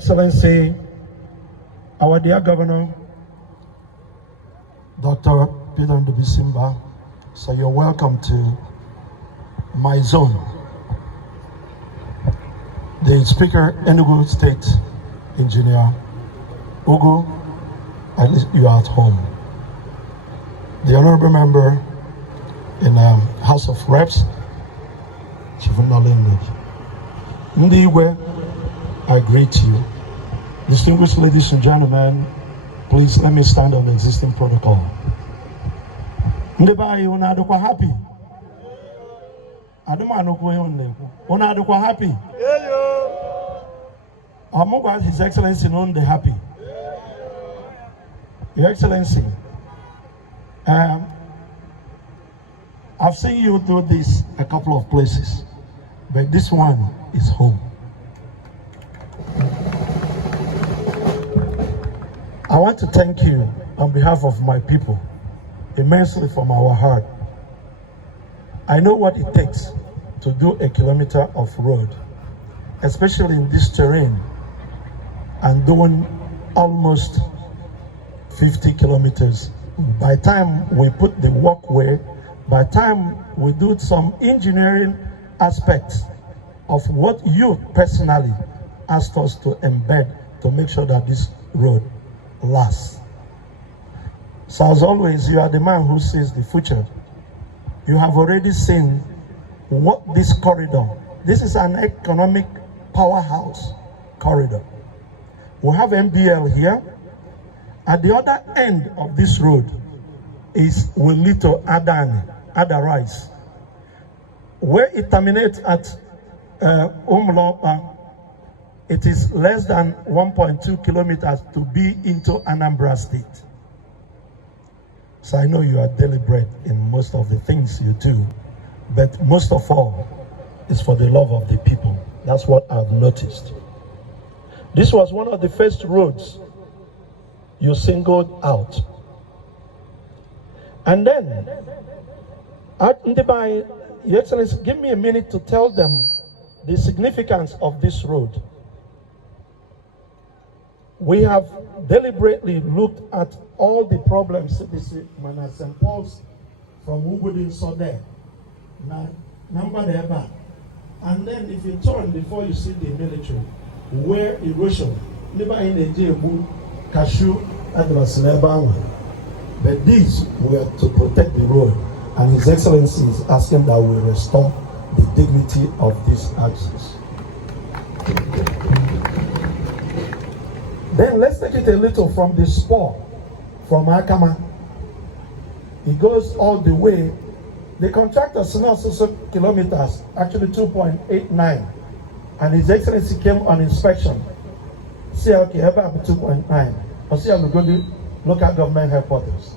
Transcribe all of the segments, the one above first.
Excellency, our dear Governor, Dr. Peter Ndubuisi Mbah, so you're welcome to my zone. The Speaker, Enugu State Engineer, Ugu, at least you are at home. The Honorable Member in House of Reps, Chief Ndiwe, I greet you. Distinguished ladies and gentlemen, please let me stand on the existing protocol. Ndibai, unadukwa happy? Aduma anukwe onle. Unadukwa happy? Amugwa His Excellency non the happy. Your Excellency, I've seen you do this a couple of places, but this one is home. I want to thank you on behalf of my people, immensely from our heart. I know what it takes to do a kilometer of road, especially in this terrain, and doing almost 50 kilometers. By the time we put the walkway, by the time we do some engineering aspects of what you personally asked us to embed to make sure that this road lasts. So as always, you are the man who sees the future. You have already seen what this corridor, this is an economic powerhouse corridor. We have MBL here. At the other end of this road is Wilito Adarice, where it terminates at Umuluokpa. It is less than 1.2 kilometers to be into Anambra State. So I know you are deliberate in most of the things you do, but most of all, it's for the love of the people. That's what I've noticed. This was one of the first roads you singled out. And then, at Ndibai, Your Excellency, give me a minute to tell them the significance of this road. We have deliberately looked at all the problems. This is St. Paul's from Ubudin Sode, number there. And then if you turn before you see the military, where erosion, never in the Jebu, Cashew, and Rasilebang. But these were to protect the road, and His Excellency is asking that we restore the dignity of this axis. Then let's take it a little from the Spur, from Amah. It goes all the way. The contractor now kilometers, actually 2.89, and His Excellency came on inspection. See, okay, about 2.9. I see, I'm going to local government headquarters.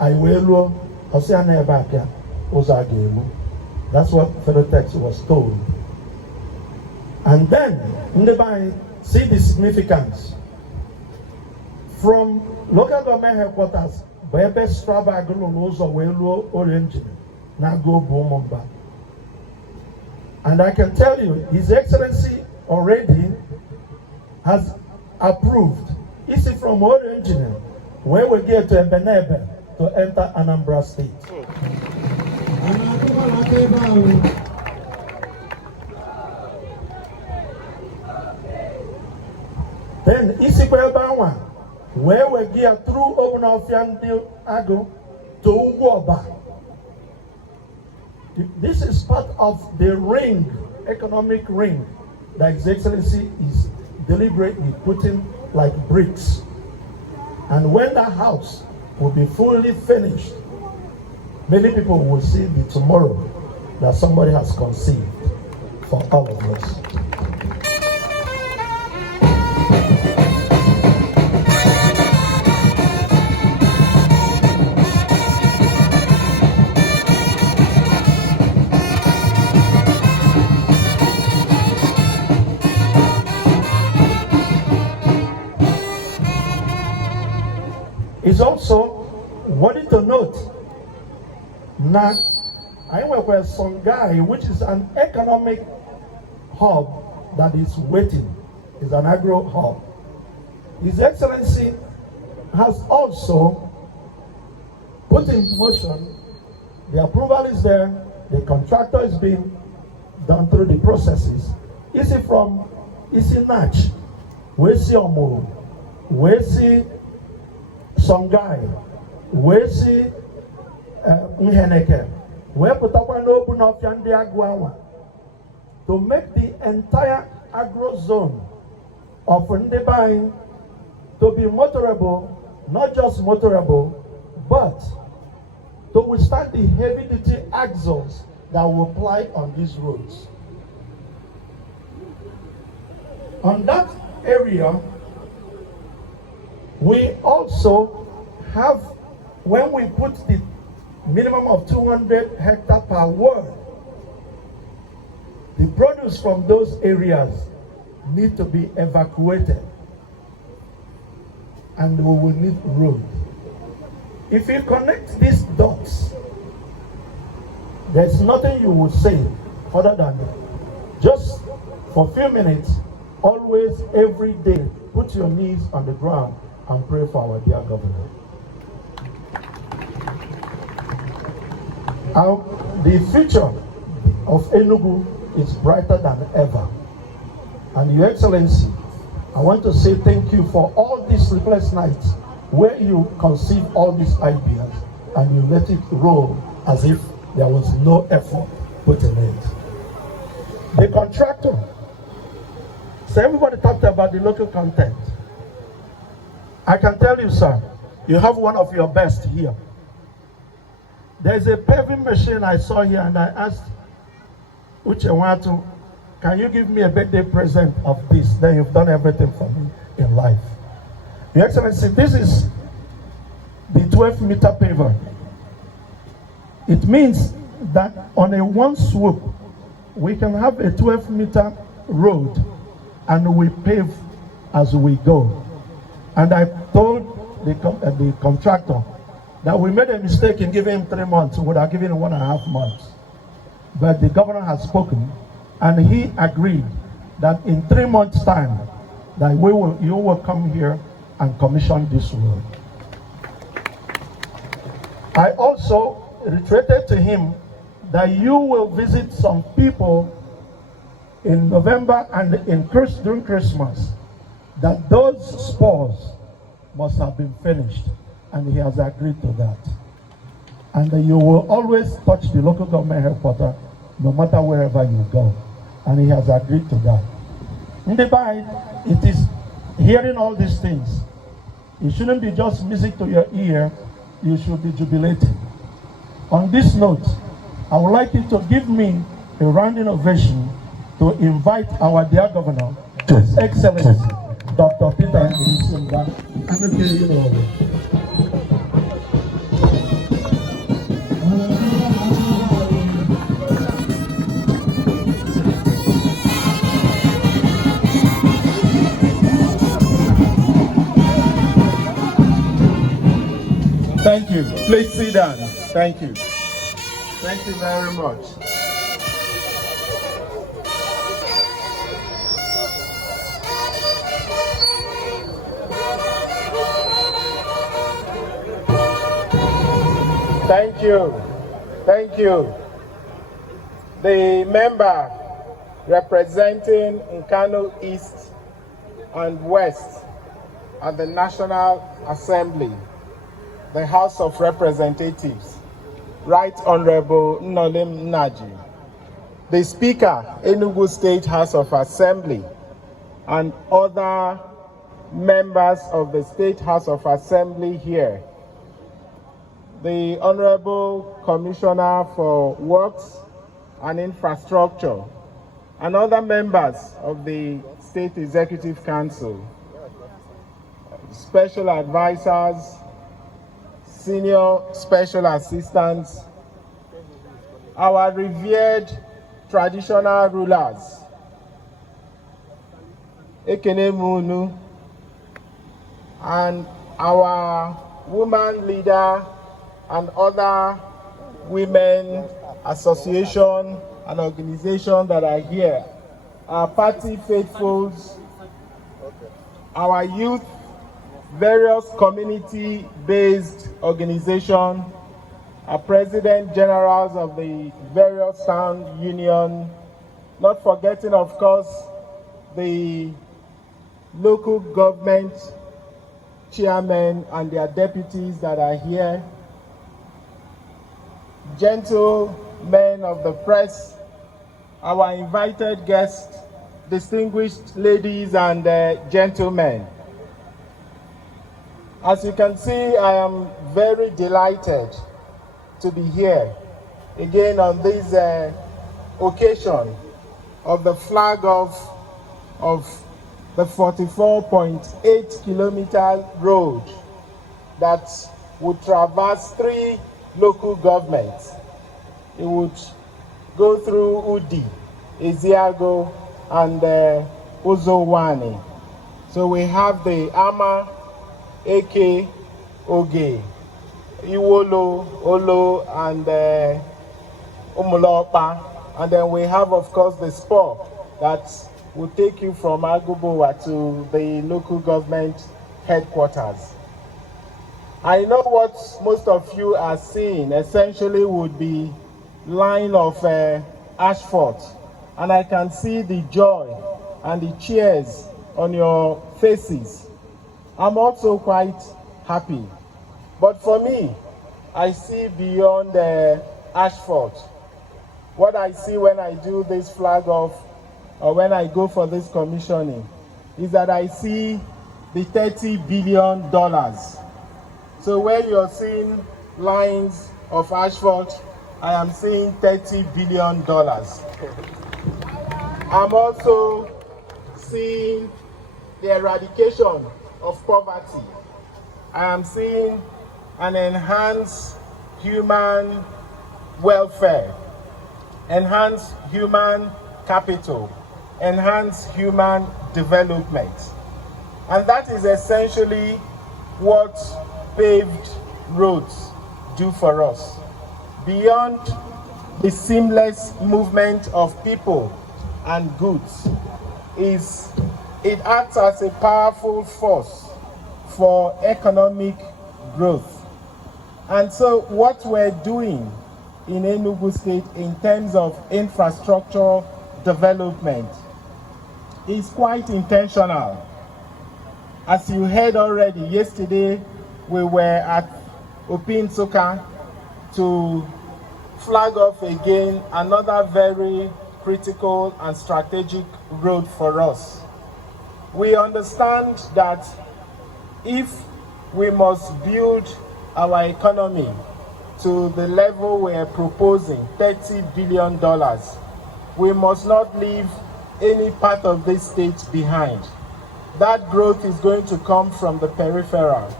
I will. I see, I'm back here. That's what Fedotex was told. And then, see the significance. From local government headquarters, Bebe Straba Agolozo Welo Orange, Nago Bomba. And I can tell you, His Excellency already has approved. Is it from Orange, where we get to Ebenebe to enter Anambra State? Then Isikwe Bawa, where we get through Obunafian Ago to Agubuowa. This is part of the ring, economic ring, that His Excellency is deliberately putting like bricks. And when that house will be fully finished, many people will see the tomorrow that somebody has conceived for all of us. It's also worthy to note that I work with Songhai, which is an economic hub that is waiting is an agro hub. His Excellency has also put in motion, the approval is there, the contractor is being done through the processes. Is it from Nach, we see Omo, we see Songhai, we see Nheneke, we put up an open of Yandi Agubuowa to make the entire agro zone of Ndubuisi to be motorable, not just motorable, but to withstand the heavy-duty axles that will ply on these roads. On that area, we also have, when we put the minimum of 200 hectares per ward, the produce from those areas need to be evacuated, and we will need road. If you connect these dots, there's nothing you will say other than just for a few minutes, always, every day, put your knees on the ground and pray for our dear governor. The future of Enugu is brighter than ever. And Your Excellency, I want to say thank you for all these sleepless nights where you conceive all these ideas and you let it roll as if there was no effort put in it. The contractor, so everybody talked about the local content. I can tell you, sir, you have one of your best here. There's a paving machine I saw here, and I asked Uchewatu, can you give me a birthday present of this? Then you've done everything for me in life. Your Excellency, this is the 12-meter paver. It means that on a one swoop, we can have a 12-meter road and we pave as we go. And I told the contractor that we made a mistake in giving him 3 months. We would have given him 1.5 months. But the governor has spoken, and he agreed that in 3 months' time, that you will come here and commission this road. I also reiterated to him that you will visit some people in November and during Christmas, that those spurs must have been finished, and he has agreed to that. And you will always touch the local government headquarters, no matter wherever you go, and he has agreed to that. Ndubuisi, it is hearing all these things. It shouldn't be just music to your ear, you should be jubilating. On this note, I would like you to give me a rounding ovation to invite our dear governor, His Excellency, Dr. Peter Ndubuisi Mbah. Thank you. Please sit down. Thank you. Thank you very much. Thank you. Thank you. The member representing Nkanu East and West at the National Assembly, the House of Representatives, Right Honorable Nnolim Nnaji, the Speaker, Enugu State House of Assembly, and other members of the State House of Assembly here, the Honorable Commissioner for Works and Infrastructure, and other members of the State Executive Council, special advisors, senior special assistants, our revered traditional rulers, Ekene Munu, and our woman leader and other women association and organization that are here, our party faithfuls, our youth, various community-based organizations, our president generals of the various town union, not forgetting, of course, the local government chairmen and their deputies that are here, gentlemen of the press, our invited guests, distinguished ladies and gentlemen. As you can see, I am very delighted to be here again on this occasion of the flag of the 44.8 kilometer road that would traverse 3 local governments. It would go through Udi, Eziago, and Uzowani. So we have the Amah, Eke-Oghe-Iwollo-Olo, and Umuluokpa. And then we have, of course, the Spur that will take you from Agubuowa to the local government headquarters. I know what most of you are seeing essentially would be line of asphalt, and I can see the joy and the cheers on your faces. I'm also quite happy. But for me, I see beyond the asphalt. What I see when I do this flag off, or when I go for this commissioning, is that I see the $30 billion. So when you're seeing lines of asphalt, I am seeing $30 billion. I'm also seeing the eradication of poverty. I am seeing an enhanced human welfare, enhanced human capital, enhanced human development. And that is essentially what paved roads do for us. Beyond the seamless movement of people and goods, it acts as a powerful force for economic growth. And so what we're doing in Enugu State in terms of infrastructure development is quite intentional. As you heard already, yesterday we were at Opinsoka to flag off again another very critical and strategic road for us. We understand that if we must build our economy to the level we are proposing, $30 billion, we must not leave any part of this state behind. That growth is going to come from the peripheral.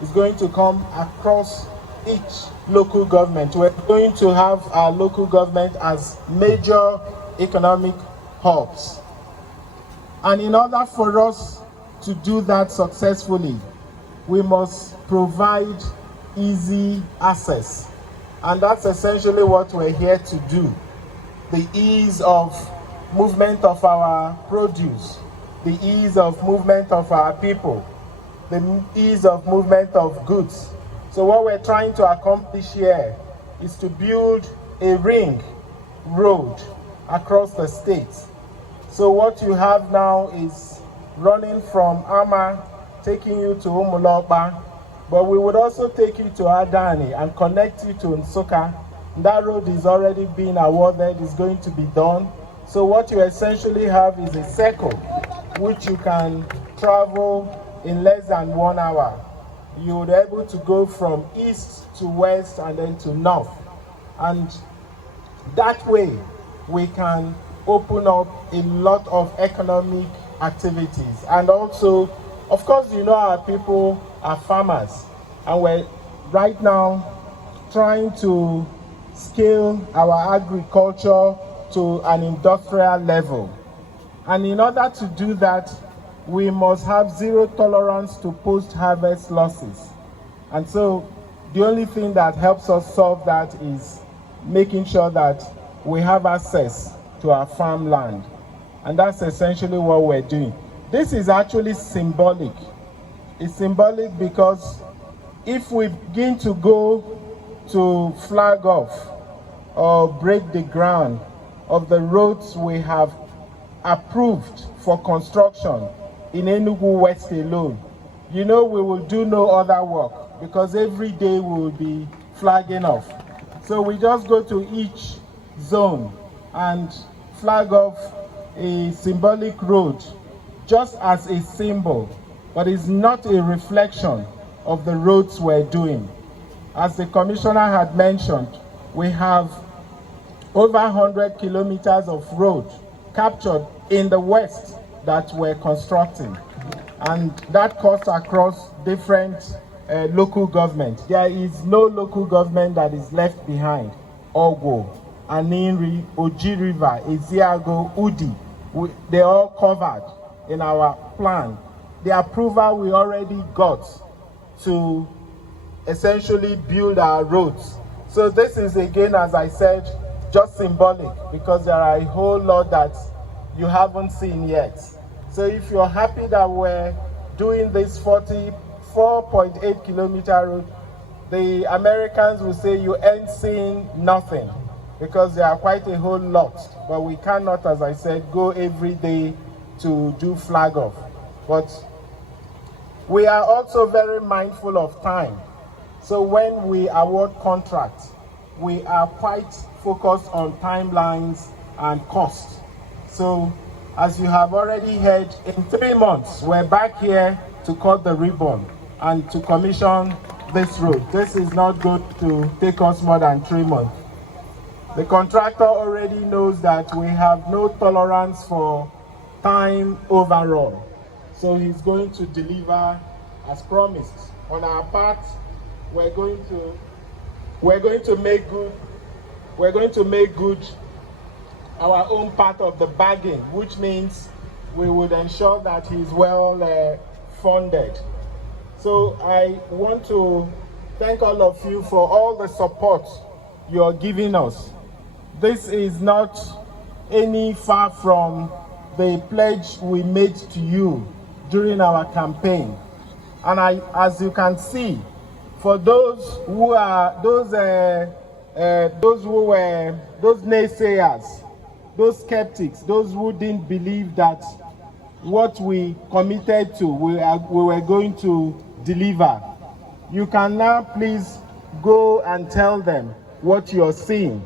It's going to come across each local government. We're going to have our local government as major economic hubs. And in order for us to do that successfully, we must provide easy access. And that's essentially what we're here to do. The ease of movement of our produce, the ease of movement of our people, the ease of movement of goods. So what we're trying to accomplish here is to build a ring road across the state. So what you have now is running from Amah, taking you to Umuluokpa, but we would also take you to Adani and connect you to Nsukka. That road is already being awarded, is going to be done. So what you essentially have is a circle which you can travel in less than 1 hour. You would be able to go from east to west and then to north. And that way we can open up a lot of economic activities. And also, of course, you know our people are farmers, and we're right now trying to scale our agriculture to an industrial level. And in order to do that, we must have zero tolerance to post-harvest losses. And so the only thing that helps us solve that is making sure that we have access to our farmland. And that's essentially what we're doing. This is actually symbolic. It's symbolic because if we begin to go to flag off or break the ground of the roads we have approved for construction in Enugu West alone, you know we will do no other work because every day we will be flagging off. So we just go to each zone and flag off a symbolic road just as a symbol, but it's not a reflection of the roads we're doing. As the commissioner had mentioned, we have over 100 kilometers of road captured in the west that we're constructing, and that cuts across different local governments. There is no local government that is left behind. Ogwo, Aninri, Oji River, Eziago, Udi, they're all covered in our plan. The approval we already got to essentially build our roads. So this is, again, as I said, just symbolic because there are a whole lot that you haven't seen yet. So if you're happy that we're doing this 44.8 kilometer road, the Americans will say you ain't seeing nothing because there are quite a whole lot, but we cannot, as I said, go every day to do flag off. But we are also very mindful of time. So when we award contracts, we are quite focused on timelines and cost. So as you have already heard, in 3 months, we're back here to cut the ribbon and to commission this road. This is not going to take us more than 3 months. The contractor already knows that we have no tolerance for time overrun. So he's going to deliver as promised. On our part, we're going to make good our own part of the bargain, which means we would ensure that he's well funded. So I want to thank all of you for all the support you're giving us. This is not any far from the pledge we made to you during our campaign. And as you can see, for those naysayers, those skeptics, those who didn't believe that what we committed to, we were going to deliver, you can now please go and tell them what you're seeing.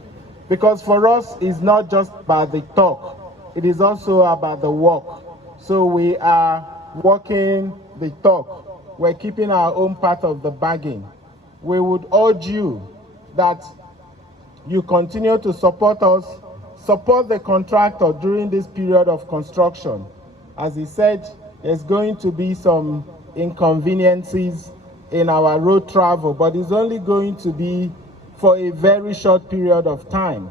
Because for us, it's not just about the talk, it is also about the walk. So we are walking the talk. We're keeping our own part of the bargain. We would urge you that you continue to support us, support the contractor during this period of construction. As he said, there's going to be some inconveniences in our road travel, but it's only going to be for a very short period of time.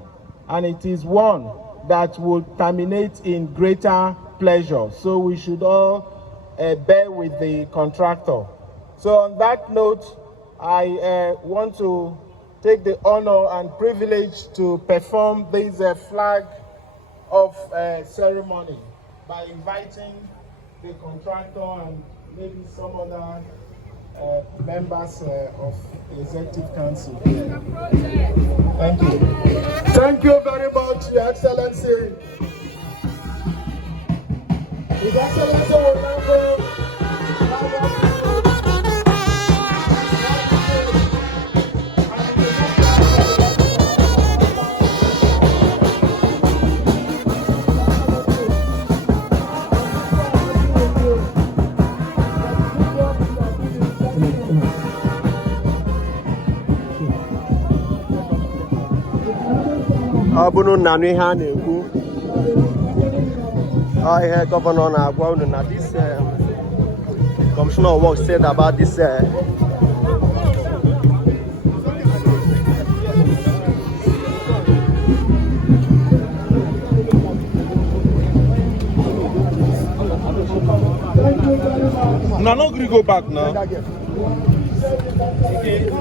And it is one that will terminate in greater pleasure. So we should all bear with the contractor. So on that note, I want to take the honor and privilege to perform this flag of ceremony by inviting the contractor and maybe some other members of the Executive Council. Thank you. Thank you very much, Your Excellency. His Excellency will now go. Ọ bụrụ na ihe a na-ekwu ihe gọvanọ na-agwa unu na this commissioner of works said about this no gree go back now. Okay.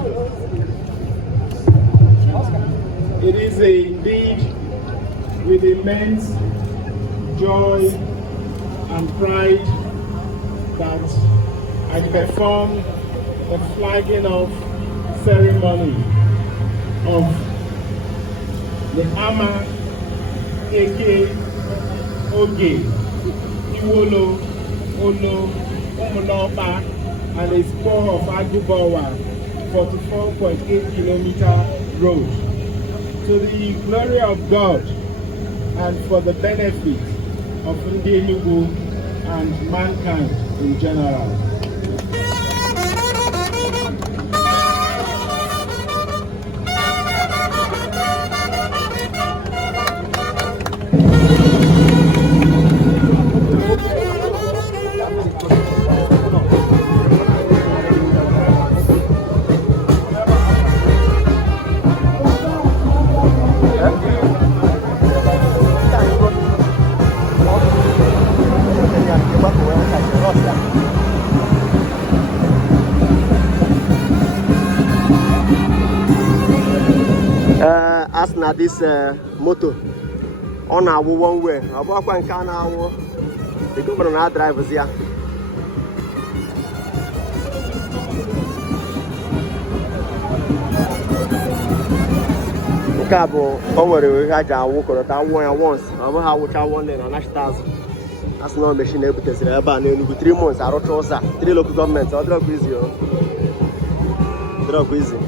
It is indeed with immense joy and pride that I performed the flagging off ceremony of the Amah Eke-Oghe-Iwollo-Olo-Umuluokpa and a Spur of Agubuowa 44.8-kilometer road to the glory of God and for the benefit of Enugu and mankind in general. As na this motor on our one way, I walk one can hour. The government drivers here. Cabo, over we had a walk or that one once. I will have what I want in a national. That's not machine able to say about 3 months. I don't trust 3 local governments. I'll drop easy. Drop easy.